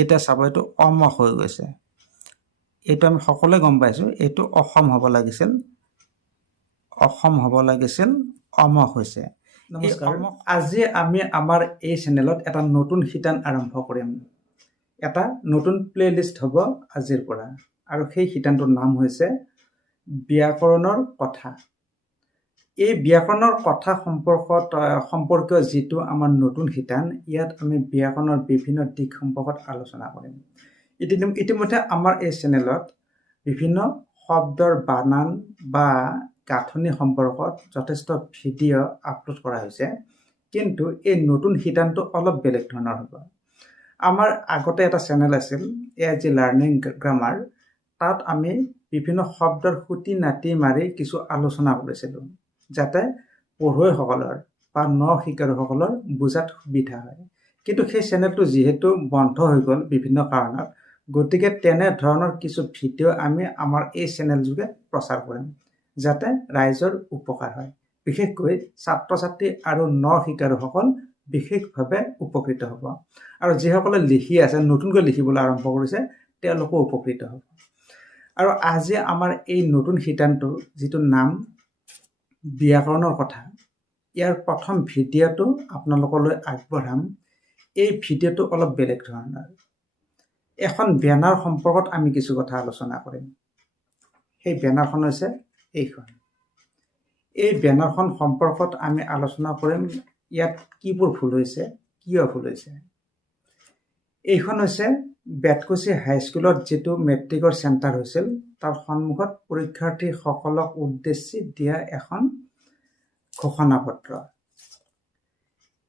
এতিয়া চাব এইটো অমক হৈ গৈছে। এইটো আমি সকলোৱে গম পাইছোঁ, এইটো অসম হ'ব লাগিছিল, অসম হ'ব লাগিছিল, অমক হৈছে। নমস্কাৰ, আজি আমি আমাৰ এই চেনেলত এটা নতুন শিতান আৰম্ভ কৰিম। এটা নতুন প্লেলিষ্ট হ'ব আজিৰ পৰা, আৰু সেই শিতানটোৰ নাম হৈছে ব্যাকৰণৰ কথা। এই ব্যাকৰণৰ কথা সম্পৰ্কীয় যিটো আমাৰ নতুন শিতান, ইয়াত আমি ব্যাকৰণৰ বিভিন্ন দিশ সম্পৰ্কত আলোচনা কৰিম। ইতিমধ্যে আমাৰ এই চেনেলত বিভিন্ন শব্দৰ বানান বা গাঁথনি সম্পৰ্কত যথেষ্ট ভিডিঅ' আপলোড কৰা হৈছে, কিন্তু এই নতুন শিতানটো অলপ বেলেগ ধৰণৰ হ'ব। আমাৰ আগতে এটা চেনেল আছিল AIG লাৰ্ণিং গ্ৰামাৰ, তাত আমি বিভিন্ন শব্দৰ খুটি নাটি মাৰি কিছু আলোচনা কৰিছিলোঁ, যাতে পঢ়ুৱৈসকলৰ বা শিকাৰুসকলৰ বুজাত সুবিধা হয়। কিন্তু সেই চেনেলটো যিহেতু বন্ধ হৈ গ'ল বিভিন্ন কাৰণত, গতিকে তেনেধৰণৰ কিছু ভিডিঅ' আমি আমাৰ এই চেনেল যোগে প্ৰচাৰ কৰিম, যাতে ৰাইজৰ উপকাৰ হয়। বিশেষকৈ ছাত্ৰ ছাত্ৰী আৰু শিকাৰুসকল বিশেষভাৱে উপকৃত হ'ব, আৰু যিসকলে লিখি আছে, নতুনকৈ লিখিবলৈ আৰম্ভ কৰিছে, তেওঁলোকো উপকৃত হ'ব। আৰু আজি আমাৰ এই নতুন শিতানটোৰ যিটো নাম ব্যাকৰণৰ কথা, ইয়াৰ প্ৰথম ভিডিঅ'টো আপোনালোকলৈ আগবঢ়াম। এই ভিডিঅ'টো অলপ বেলেগ ধৰণৰ। এখন বেনাৰ সম্পৰ্কত আমি কিছু কথা আলোচনা কৰিম। সেই বেনাৰখন হৈছে এইখন। এই বেনাৰখন সম্পৰ্কত আমি আলোচনা কৰিম, ইয়াত কিবোৰ ভুল হৈছে, কিয় ভুল হৈছে। এইখন হৈছে বেতকুছি হাইস্কুলত যিটো মেট্ৰিকৰ চেণ্টাৰ হৈছিল, তাৰ সন্মুখত পৰীক্ষাৰ্থীসকলক উদ্দেশ্যি দিয়া এখন ঘোষণা পত্ৰ।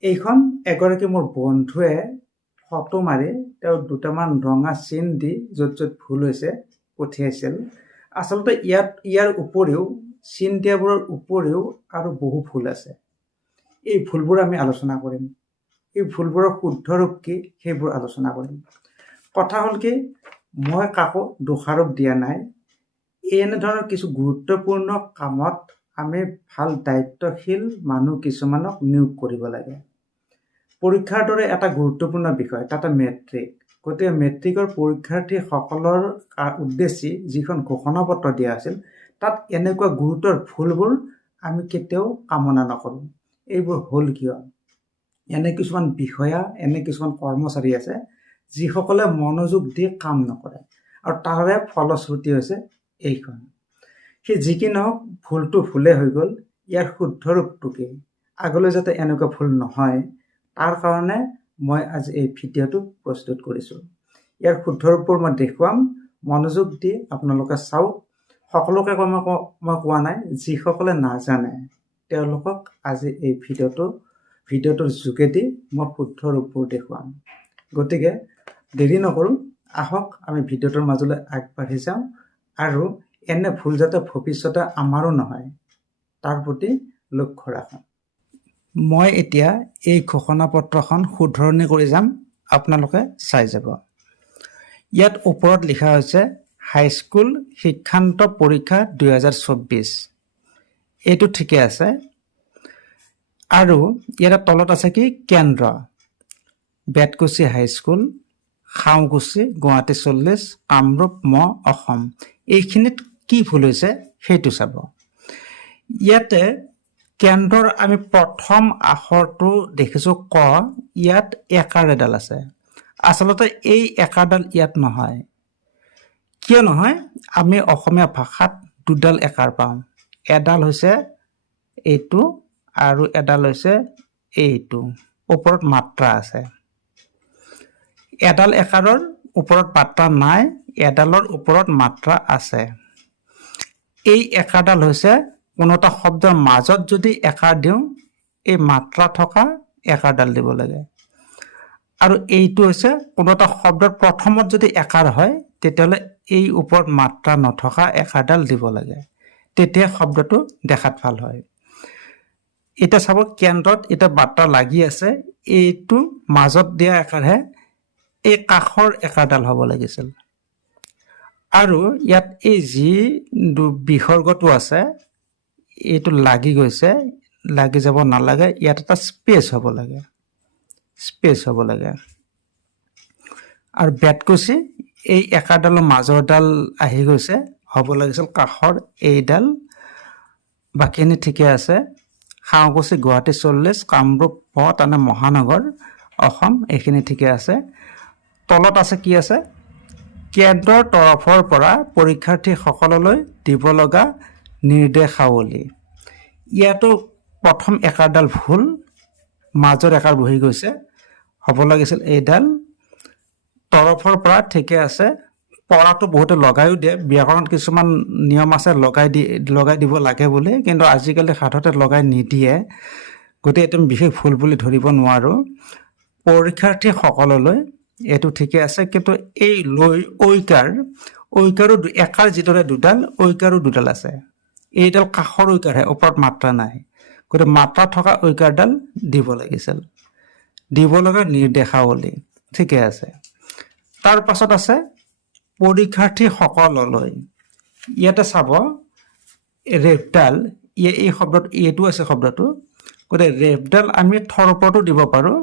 এইখন এগৰাকী মোৰ বন্ধুৱে ফটো মাৰি তেওঁ দুটামান ৰঙা চিন দি য'ত য'ত ভুল হৈছে পঠিয়াইছিল। আচলতে ইয়াৰ উপৰিও, চিন দিয়াবোৰৰ উপৰিও আৰু বহু ভুল আছে। এই ভুলবোৰ আমি আলোচনা কৰিম। এই ভুলবোৰৰ শুদ্ধ ৰূপ কি, সেইবোৰ আলোচনা কৰিম। কথা হ'ল কি, মই কাকো দোষাৰোপ দিয়া নাই। এনেধৰণৰ কিছু গুৰুত্বপূৰ্ণ কামত আমি ভাল দায়িত্বশীল মানুহ কিছুমানক নিয়োগ কৰিব লাগে। পৰীক্ষাৰ দৰে এটা গুৰুত্বপূৰ্ণ বিষয়, তাতে মেট্ৰিক। গতিকে মেট্ৰিকৰ পৰীক্ষাৰ্থীসকলৰ উদ্দেশ্যি যিখন ঘোষণা পত্ৰ দিয়া আছিল, তাত এনেকুৱা গুৰুতৰ ভুলবোৰ আমি কেতিয়াও কামনা নকৰোঁ। এইবোৰ হ'ল কিয়? এনে কিছুমান বিষয়া, এনে কিছুমান কৰ্মচাৰী আছে, যিসকলে মনোযোগ দি কাম নকৰে, আৰু তাৰে ফলশ্ৰুতি হৈছে এইখন। সেই যি কি নহওক, ভুলটো ভুলে হৈ গ'ল। ইয়াৰ শুদ্ধ ৰূপটো কি, আগলৈ যাতে এনেকুৱা ভুল নহয়, তাৰ কাৰণে মই আজি এই ভিডিঅ'টো প্ৰস্তুত কৰিছোঁ। ইয়াৰ শুদ্ধ ৰূপবোৰ মই দেখুৱাম, মনোযোগ দি আপোনালোকে চাওক। সকলোকে মই কোৱা নাই, যিসকলে নাজানে তেওঁলোকক আজি এই ভিডিঅ'টোৰ যোগেদি মই শুদ্ধ ৰূপবোৰ দেখুৱাম। গতিকে দেৰি নকৰোঁ, আহক আমি ভিডিঅ'টোৰ মাজলৈ আগবাঢ়ি যাওঁ, আৰু এনে ভুল যাতে ভৱিষ্যতে আমাৰো নহয়, তাৰ প্ৰতি লক্ষ্য ৰাখোঁ। মই এতিয়া এই ঘোষণা পত্ৰখন শুধৰণি কৰি যাম, আপোনালোকে চাই যাব। ইয়াত ওপৰত লিখা হৈছে হাইস্কুল শিক্ষান্ত পৰীক্ষা 2024। এইটো ঠিকে আছে। আৰু ইয়াত তলত আছে কি, কেন্দ্ৰ বেতকুছি হাইস্কুল, খাওঁকুছি, গুৱাহাটী 40, কামৰূপ অসম। এইখিনিত কি ভুল হৈছে সেইটো চাব। ইয়াতে কেন্দ্ৰৰ আমি প্ৰথম আখৰটো দেখিছোঁ ক, ইয়াত একাৰ এডাল আছে। আচলতে এই একাৰডাল ইয়াত নহয়। কিয় নহয়? আমি অসমীয়া ভাষাত দুডাল একাৰ পাওঁ। এডাল হৈছে এইটো আৰু এডাল হৈছে এইটো। ওপৰত মাত্ৰা আছে। এডাল একাৰৰ ওপৰত মাত্ৰা নাই, এডালৰ ওপৰত মাত্ৰা আছে। এই একাৰডাল হৈছে কোনো এটা শব্দৰ মাজত যদি একাৰ দিওঁ, এই মাত্ৰা থকা একাৰডাল দিব লাগে। আৰু এইটো হৈছে কোনো এটা শব্দৰ প্ৰথমত যদি একাৰ হয়, তেতিয়াহ'লে এই ওপৰত মাত্ৰা নথকা একাৰডাল দিব লাগে, তেতিয়া শব্দটো দেখাত ভাল হয়। এতিয়া চাব, কেন্দ্ৰত এতিয়া মাত্ৰা লাগি আছে, এইটো মাজত দিয়া একাৰহে, এই কাষৰ একাৰডাল হ'ব লাগিছিল। আৰু ইয়াত এই যি বিসৰ্গটো আছে, এইটো লাগি গৈছে, লাগি যাব নালাগে। ইয়াত এটা স্পেচ হ'ব লাগে, স্পেচ হ'ব লাগে। আৰু বেতকুচি এই একাডালৰ মাজৰডাল আহি গৈছে, হ'ব লাগিছিল কাষৰ এইডাল। বাকীখিনি ঠিকে আছে। সাউকুচি গুৱাহাটী 40, কামৰূপ মহানগৰ অসম, এইখিনি ঠিকে আছে। তলত আছে কি আছে, কেন্দ্ৰৰ তৰফৰ পৰা পৰীক্ষাৰ্থীসকললৈ দিব লগা নিৰ্দেশাৱলী। ইয়াতো প্ৰথম একাৰডাল ভুল, মাজৰ একাৰ বহি গৈছে, হ'ব লাগিছিল এইডাল। তৰফৰ পৰা ঠিকে আছে। পৰাটো বহুতে লগাইও দিয়ে, ব্যাকৰণত কিছুমান নিয়ম আছে লগাই দিব লাগে বুলি, কিন্তু আজিকালি সাধাৰণতে লগাই নিদিয়ে, গতিকে এইটো বিশেষ ভুল বুলি ধৰিব নোৱাৰোঁ। পৰীক্ষাৰ্থীসকললৈ এইটো ঠিকে আছে, কিন্তু এই ঐকাৰো একাৰ যিদৰে দুডাল, ঐকাৰো দুডাল আছে। এইডাল কাষৰ ঐকাৰহে, ওপৰত মাত্ৰা নাই, গতিকে মাত্ৰা থকা ঐকাৰডাল দিব লাগিছিল। দিব লগা নিৰ্দেশাৱলী ঠিকে আছে। তাৰ পাছত আছে পৰীক্ষাৰ্থীসকললৈ। ইয়াতে চাব ৰেফডাল, এই শব্দটো এইটো আছে শব্দটো, গতিকে ৰেফডাল আমি থৰ ওপৰতো দিব পাৰোঁ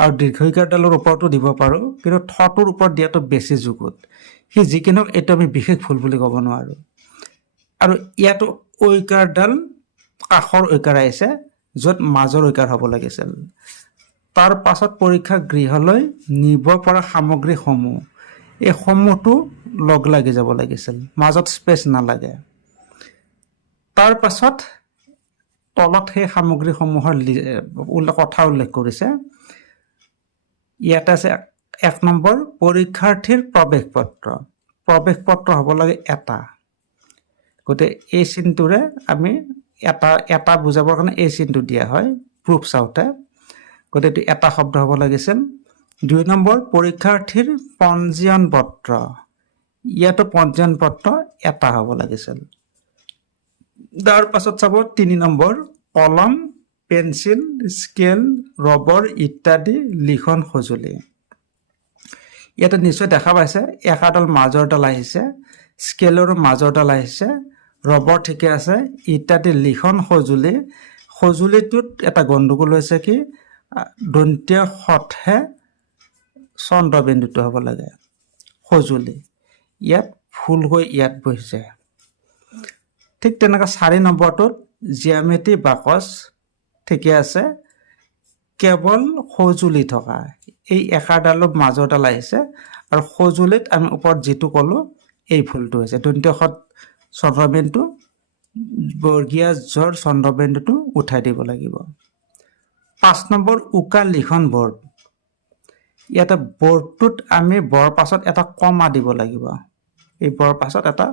আৰু দীৰ্ঘইকাৰডালৰ ওপৰতো দিব পাৰোঁ, কিন্তু থটোৰ ওপৰত দিয়াটো বেছি যুগুত। সি যিকি এইটো আমি বিশেষ ভুল বুলি ক'ব নোৱাৰোঁ। আৰু ইয়াতো ঐকাৰডাল কাষৰ ঐকাৰ আহিছে, য'ত মাজৰ ঐকাৰ হ'ব লাগিছিল। তাৰ পাছত পৰীক্ষা গৃহলৈ নিব পৰা সামগ্ৰীসমূহ, এই সমূহটো লগ লাগি যাব লাগিছিল, মাজত স্পেচ নালাগে। তাৰ পাছত তলত সেই সামগ্ৰীসমূহৰ কথা উল্লেখ কৰিছে। ইয়াতে আছে 1 নম্বৰ, পৰীক্ষাৰ্থীৰ প্ৰৱেশ পত্ৰ। প্ৰৱেশ পত্ৰ হ'ব লাগে এটা, গতিকে এই চিনটোৰে আমি এটা বুজাবৰ কাৰণে এই চিনটো দিয়া হয় প্ৰুফ চাওঁতে, গতিকে এটা শব্দ হ'ব লাগিছিল। 2 নম্বৰ, পৰীক্ষাৰ্থীৰ পঞ্জীয়ন পত্ৰ। ইয়াতো পঞ্জীয়ন পত্ৰ এটা হ'ব লাগিছিল। তাৰ পাছত চাব 3 নম্বৰ, কলম, পেঞ্চিল, স্কেল, ৰবৰ ইত্যাদি লিখন সঁজুলি। ইয়াতে নিশ্চয় দেখা পাইছে একাডাল মাজৰডাল আহিছে, স্কেলৰো মাজৰডাল আহিছে, ৰবৰ ঠিকে আছে, ইত্যাদি লিখন সঁজুলি। সঁজুলিটোত এটা গণ্ডগোল হৈছে কি, দন্তীয় সতহে চন্দ্ৰবিন্দুটো হ'ব লাগে সঁজুলি, ইয়াত ভুল হৈ ইয়াত বহিছে। ঠিক তেনেকৈ 4 নম্বৰটোত জ্যামিতি বাকচ ঠিকে আছে, কেৱল সঁজুলি থকা, এই একাৰডালৰ মাজৰডাল আহিছে, আৰু সঁজুলিত আমি ওপৰত যিটো ক'লোঁ এই ভুলটো হৈছে। দন্তীয় সত চন্দ্ৰবিন্দু, বৰ্গীয়া জ্বৰ চন্দ্ৰবিন্দুটো উঠাই দিব লাগিব। 5 নম্বৰ, উকা লিখন বৰ্ড। ইয়াতে বৰ্ডটোত আমি বৰ পাছত এটা কমা দিব লাগিব, এই বৰ পাছত এটা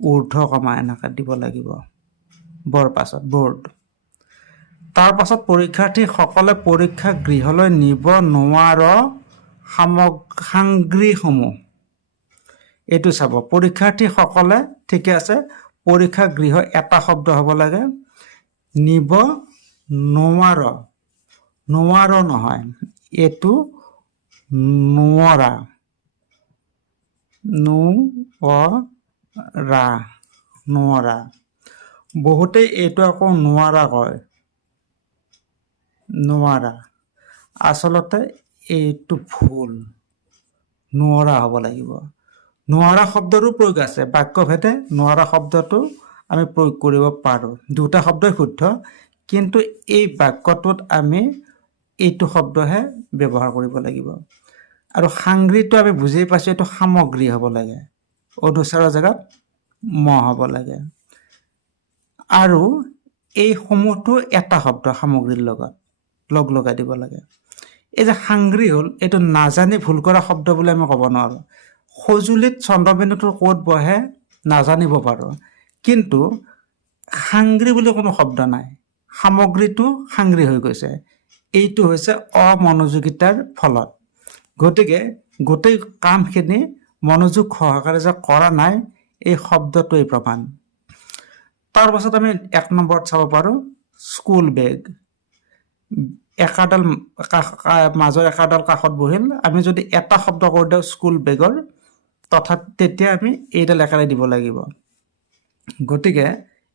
ঊৰ্ধ্ব কমা এনেকৈ দিব লাগিব, বৰ পাছত বৰ্ড। তাৰ পাছত পৰীক্ষাৰ্থীসকলে পৰীক্ষা গৃহলৈ নিব নোৱাৰা সামগ্ৰীসমূহ, এইটো চাব। পৰীক্ষাৰ্থীসকলে ঠিকে আছে, পৰীক্ষা গৃহ এটা শব্দ হ'ব লাগে, নিব নোৱাৰ নহয়, এইটো নোৱাৰা। বহুতেই এইটো আকৌ নোৱাৰা কয়, নোৱাৰা, আচলতে এইটো ভুল, নোৱাৰা হ'ব লাগিব। নোৱাৰা শব্দৰো প্ৰয়োগ আছে, বাক্যভেদে নোৱাৰা শব্দটো আমি প্ৰয়োগ কৰিব পাৰোঁ, দুটা শব্দই শুদ্ধ, কিন্তু এই বাক্যটোত আমি এইটো শব্দহে ব্যৱহাৰ কৰিব লাগিব। আৰু সাংগ্ৰীটো আমি বুজি পাইছোঁ, এইটো সামগ্ৰী হ'ব লাগে, অনুস্বাৰৰ জেগাত ম হ'ব লাগে। আৰু এই সমূহটো এটা শব্দ সামগ্ৰীৰ লগত লগ লগাই দিব লাগে। এই যে সাংগ্ৰী হ'ল, এইটো নাজানি ভুল কৰা শব্দ বুলি আমি ক'ব নোৱাৰোঁ। সঁজুলিত চন্দ্ৰবিন্দুটো ক'ত বহে নাজানিব পাৰোঁ, কিন্তু সাংগ্ৰী বুলি কোনো শব্দ নাই, সামগ্ৰীটো সাংগ্ৰী হৈ গৈছে। এইটো হৈছে অমনোযোগিতাৰ ফলত। গতিকে গোটেই কামখিনি মনোযোগ সহকাৰে যে কৰা নাই, এই শব্দটোৱেই প্ৰমাণ। তাৰ পাছত আমি 1 নম্বৰত চাব পাৰোঁ স্কুল বেগ। একাডাল মাজৰ একাডাল কাষত বহিল, আমি যদি এটা শব্দ কৰি দিওঁ স্কুল বেগৰ, তেতিয়া আমি এইডাল একাৰে দিব লাগিব, গতিকে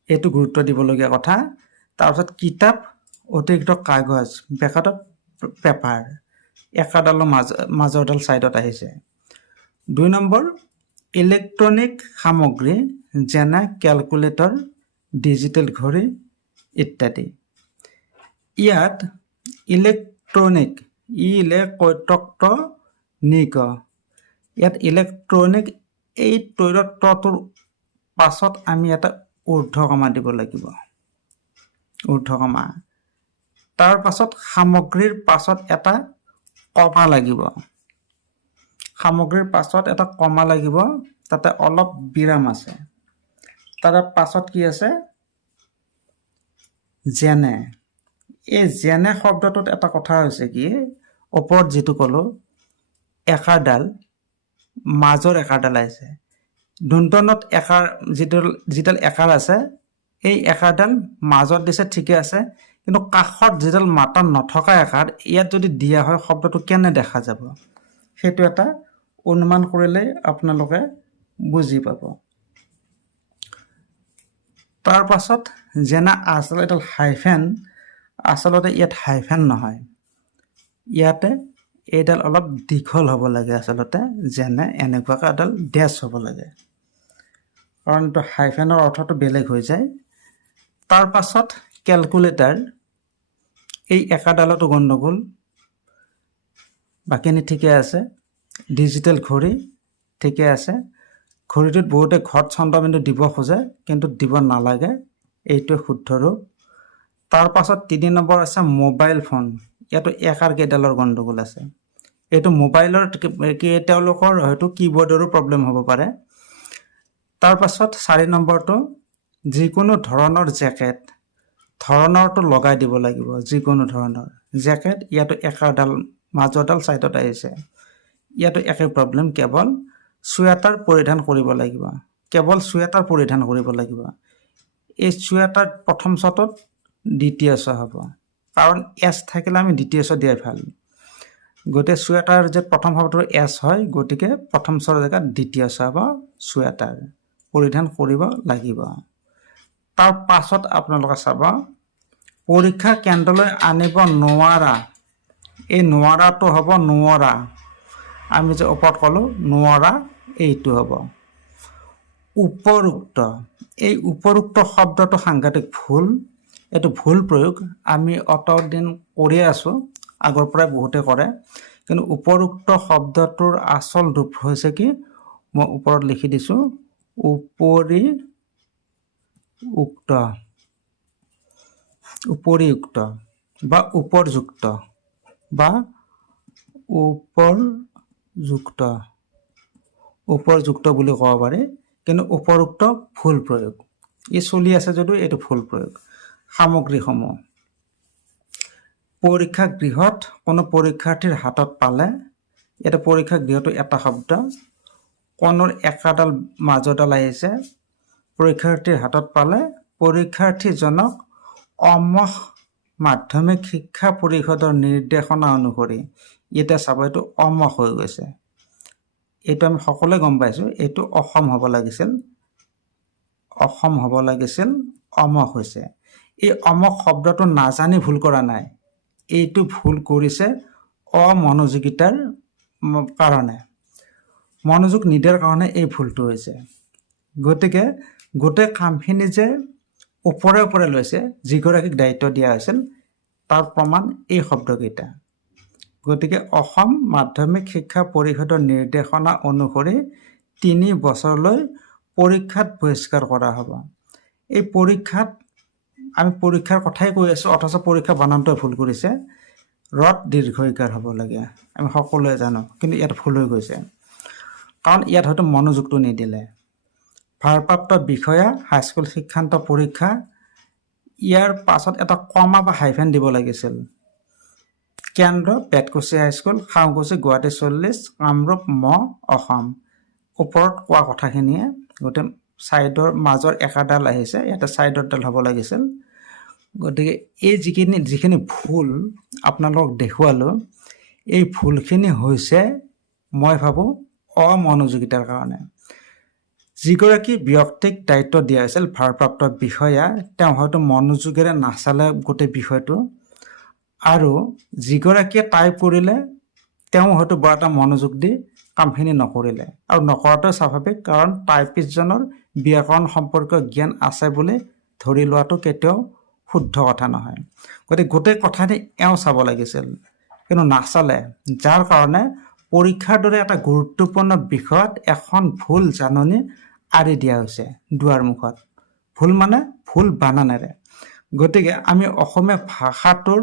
এইটো গুৰুত্ব দিবলগীয়া কথা। তাৰপিছত কিতাপ, অতিৰিক্ত কাগজ, বেকাৰত পেপাৰ, একাডালৰ মাজৰডাল ছাইডত আহিছে, 2 নম্বৰ ইলেক্ট্ৰনিক সামগ্ৰী যেনে কেলকুলেটৰ, ডিজিটেল ঘড়ী ইত্যাদি। ইয়াত ইলেক্ট্ৰনিক ইলেক্ট্ৰনিক ইয়াত ইলেক্ট্ৰনিক এই তৈৰত্বটোৰ পাছত আমি এটা ঊৰ্ধ্বকমা দিব লাগিব, ঊৰ্ধ্বকমা। তাৰ পাছত সামগ্ৰীৰ পাছত এটা কমা লাগিব, সামগ্ৰীৰ পাছত এটা কমা লাগিব, তাতে অলপ বিৰাম আছে। তাৰ পাছত কি আছে? যেনে। এই যেনে শব্দটোত এটা কথা হৈছে কি, ওপৰত যিটো ক'লো একাৰডাল, মাজৰ একাৰডাল আহিছে। দন্তনত একাৰ যিডাল একাৰ আছে, এই একাৰডাল মাজত দিছে ঠিকে আছে, কিন্তু কাষত যিডাল মাতা নথকা একাৰ ইয়াত যদি দিয়া হয় শব্দটো কেনে দেখা যাব, সেইটো এটা অনুমান কৰিলে আপোনালোকে বুজি পাব। তাৰ পাছত যেনে আচলতে এডাল হাইফেন, আচলতে ইয়াত হাইফেন নহয়, ইয়াতে এইডাল অলপ দীঘল হ'ব লাগে। আচলতে যেনে এনেকুৱাকৈ এডাল ডেছ হ'ব লাগে, কাৰণ এইটো হাইফেনৰ অৰ্থটো বেলেগ হৈ যায়। তাৰ পাছত কেলকুলেটাৰ, এই একাডালতো গণ্ডগোল, বাকীখিনি ঠিকে আছে। ডিজিটেল ঘড়ী ঠিকে আছে। ঘড়ীটোত বহুতে ঘৰত চন্দ্ৰবিন্দু দিব খোজে, কিন্তু দিব নালাগে, এইটোৱে শুদ্ধ ৰূপ। তাৰ পাছত 3 নম্বৰ আছে মোবাইল ফোন। ইয়াতো একাৰ কেইডালৰ গণ্ডগোল আছে। এইটো মোবাইলৰ তেওঁলোকৰ হয়তো কীবৰ্ডৰো প্ৰব্লেম হ'ব পাৰে। তাৰ পাছত 4 নম্বৰটো যিকোনো ধৰণৰ জেকেট, ধৰণৰটো লগাই দিব লাগিব, যিকোনো ধৰণৰ জেকেট। ইয়াতো একাৰডাল মাজৰডাল ছাইডত আহিছে, ইয়াতো একে প্ৰব্লেম। কেৱল চুৱেটাৰ পৰিধান কৰিব লাগিব, কেৱল চুৱেটাৰ পৰিধান কৰিব লাগিব। এই চুৱেটাৰ প্ৰথম চতত দ্বিতীয় চ হ'ব, কাৰণ এছ থাকিলে আমি দ্বিতীয় চ দিয়াই ভাল। গতিকে চুৱেটাৰ যে প্ৰথম শব্দটো এছ হয়, গতিকে প্ৰথম চৰ জেগাত দ্বিতীয় চ হ'ব, চুৱেটাৰ পৰিধান কৰিব লাগিব। তাৰ পাছত আপোনালোকে চাব, পৰীক্ষা কেন্দ্ৰলৈ আনিব নোৱাৰা, এই নোৱাৰাটো হ'ব নোৱাৰা। আমি যে ওপৰত ক'লোঁ নোৱাৰা, এইটো হ'ব উপৰোক্ত। এই উপৰোক্ত শব্দটো সাংঘাতিক ভুল, এইটো ভুল প্ৰয়োগ। আমি অতদিন কৰি আছোঁ, আগৰ পৰাই বহুতে কৰে, কিন্তু উপৰোক্ত শব্দটোৰ আচল ৰূপ হৈছে কি, মই ওপৰত লিখি দিছোঁ, উপৰিউক্ত, উপৰিউক্ত বা উপৰযুক্ত বা উপৰযুক্ত, উপৰযুক্ত বুলি ক'ব পাৰি, কিন্তু উপৰোক্ত ভুল প্ৰয়োগ। ই চলি আছে যদিও এইটো ভুল প্ৰয়োগ। সামগ্ৰীসমূহ পৰীক্ষা গৃহত কোনো পৰীক্ষাৰ্থীৰ হাতত পালে, ইয়াতে পৰীক্ষা গৃহটো এটা শব্দ, কোনোৰ একাডাল মাজৰডাল আহিছে। পৰীক্ষাৰ্থীৰ হাতত পালে পৰীক্ষাৰ্থীজনক অমহ মাধ্যমিক শিক্ষা পৰিষদৰ নিৰ্দেশনা অনুসৰি, এতিয়া চাব এইটো অমহ হৈ গৈছে, এইটো আমি সকলোৱে গম পাইছোঁ, এইটো অসম হ'ব লাগিছিল, অসম হ'ব লাগিছিল, অমহ হৈছে। এই অমক শব্দটো নাজানি ভুল কৰা নাই, এইটো ভুল কৰিছে অমনোযোগিতাৰ কাৰণে, মনোযোগ নিদিয়াৰ কাৰণে এই ভুলটো হৈছে। গতিকে গোটেই কামখিনি যে ওপৰে ওপৰে লৈছে, যিগৰাকীক দায়িত্ব দিয়া হৈছিল, তাৰ প্ৰমাণ এই শব্দকেইটা। গতিকে অসম মাধ্যমিক শিক্ষা পৰিষদৰ নিৰ্দেশনা অনুসৰি 3 বছৰলৈ পৰীক্ষাত বহিষ্কাৰ কৰা হ'ব। এই পৰীক্ষাত, আমি পৰীক্ষাৰ কথাই কৈ আছোঁ, অথচ পৰীক্ষা বানানটোৱে ভুল কৰিছে। ৰত দীৰ্ঘইকাৰ হ'ব লাগে, আমি সকলোৱে জানো, কিন্তু ইয়াত ভুল হৈ গৈছে, কাৰণ ইয়াত হয়তো মনোযোগটো নিদিলে। ভাৰপ্ৰাপ্ত বিষয়া হাইস্কুল শিক্ষান্ত পৰীক্ষা, ইয়াৰ পাছত এটা কমা বা হাইফেন দিব লাগিছিল। কেন্দ্ৰ পেটকুচি হাইস্কুল, খাওঁকুচি, গুৱাহাটী 40, কামৰূপ ম অসম। ওপৰত কোৱা কথাখিনিয়ে, গোটেই ছাইডৰ মাজৰ একাডাল আহিছে, ইয়াতে ছাইডৰডাল হ'ব লাগিছিল। গতিকে এই যিখিনি ভুল আপোনালোকক দেখুৱালোঁ, এই ভুলখিনি হৈছে মই ভাবোঁ অমনোযোগিতাৰ কাৰণে। যিগৰাকী ব্যক্তিক দায়িত্ব দিয়া হৈছিল ভাৰপ্ৰাপ্ত বিষয়া, তেওঁ হয়তো মনোযোগেৰে নাচালে গোটেই বিষয়টো, আৰু যিগৰাকীয়ে টাইপ কৰিলে তেওঁ হয়তো বৰ এটা মনোযোগ দি কামখিনি নকৰিলে আৰু নকৰাটো স্বাভাৱিক কাৰণ টাইপিষ্টজনৰ ব্যাকৰণ সম্পৰ্কীয় জ্ঞান আছে বুলি ধৰি লোৱাটো কেতিয়াও শুদ্ধ কথা নহয় গতিকে গোটেই কথাখিনি এওঁ চাব লাগিছিল কিন্তু নাচালে যাৰ কাৰণে পৰীক্ষাৰ দৰে এটা গুৰুত্বপূৰ্ণ বিষয়ত এখন ভুল জাননী আঁৰি দিয়া হৈছে দুৱাৰ মুখত ভুল মানে ভুল বানানেৰে গতিকে আমি অসমীয়া ভাষাটোৰ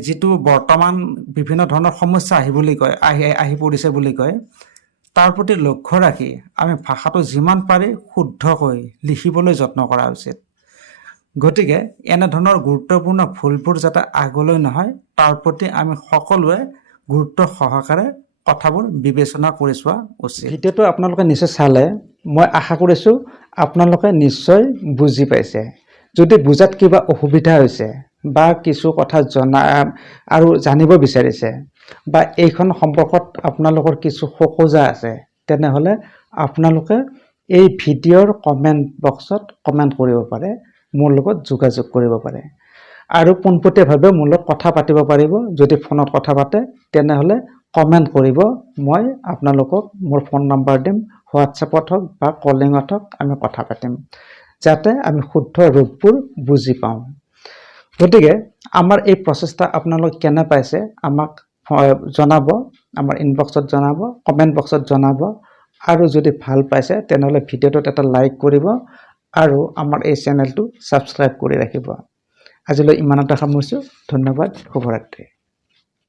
যিটো বৰ্তমান বিভিন্ন ধৰণৰ সমস্যা আহি পৰিছে বুলি কয় তাৰ প্ৰতি লক্ষ্য ৰাখি আমি ভাষাটো যিমান পাৰি শুদ্ধকৈ লিখিবলৈ যত্ন কৰা উচিত গতিকে এনেধৰণৰ গুৰুত্বপূৰ্ণ ভুলবোৰ যাতে আগলৈ নহয় তাৰ প্ৰতি আমি সকলোৱে গুৰুত্ব সহকাৰে কথাবোৰ বিবেচনা কৰি চোৱা উচিত ভিডিঅ'টো আপোনালোকে নিশ্চয় চালে মই আশা কৰিছোঁ আপোনালোকে নিশ্চয় বুজি পাইছে যদি বুজাত কিবা অসুবিধা হৈছে বা কিছু কথা আৰু জানিব বিচাৰিছে বা এইখন সম্পৰ্কত আপোনালোকৰ কিছু খোকোজা আছে তেনেহ'লে আপোনালোকে এই ভিডিঅ'ৰ কমেণ্ট বক্সত কমেণ্ট কৰিব পাৰে মোৰ লগত যোগাযোগ কৰিব পাৰে আৰু পোনপটীয়াভাৱে মোৰ লগত কথা পাতিব পাৰিব যদি ফোনত কথা পাতে তেনেহ'লে কমেণ্ট কৰিব মই আপোনালোকক মোৰ ফোন নম্বৰ দিম হোৱাটছএপত হওক বা কলিঙত হওক আমি কথা পাতিম যাতে আমি শুদ্ধ ৰূপবোৰ বুজি পাওঁ গতিকে আমাৰ এই প্ৰচেষ্টা আপোনালোকে কেনে পাইছে আমাক জনাব আমাৰ ইনবক্সত জনাব কমেণ্ট বক্সত জনাব আৰু যদি ভাল পাইছে তেনেহ'লে ভিডিঅ'টোত এটা লাইক কৰিব আৰু আমাৰ এই চেনেলটো ছাবস্ক্ৰাইব কৰি ৰাখিব আজিলৈ ইমানতে সামৰিছোঁ ধন্যবাদ শুভৰাত্ৰি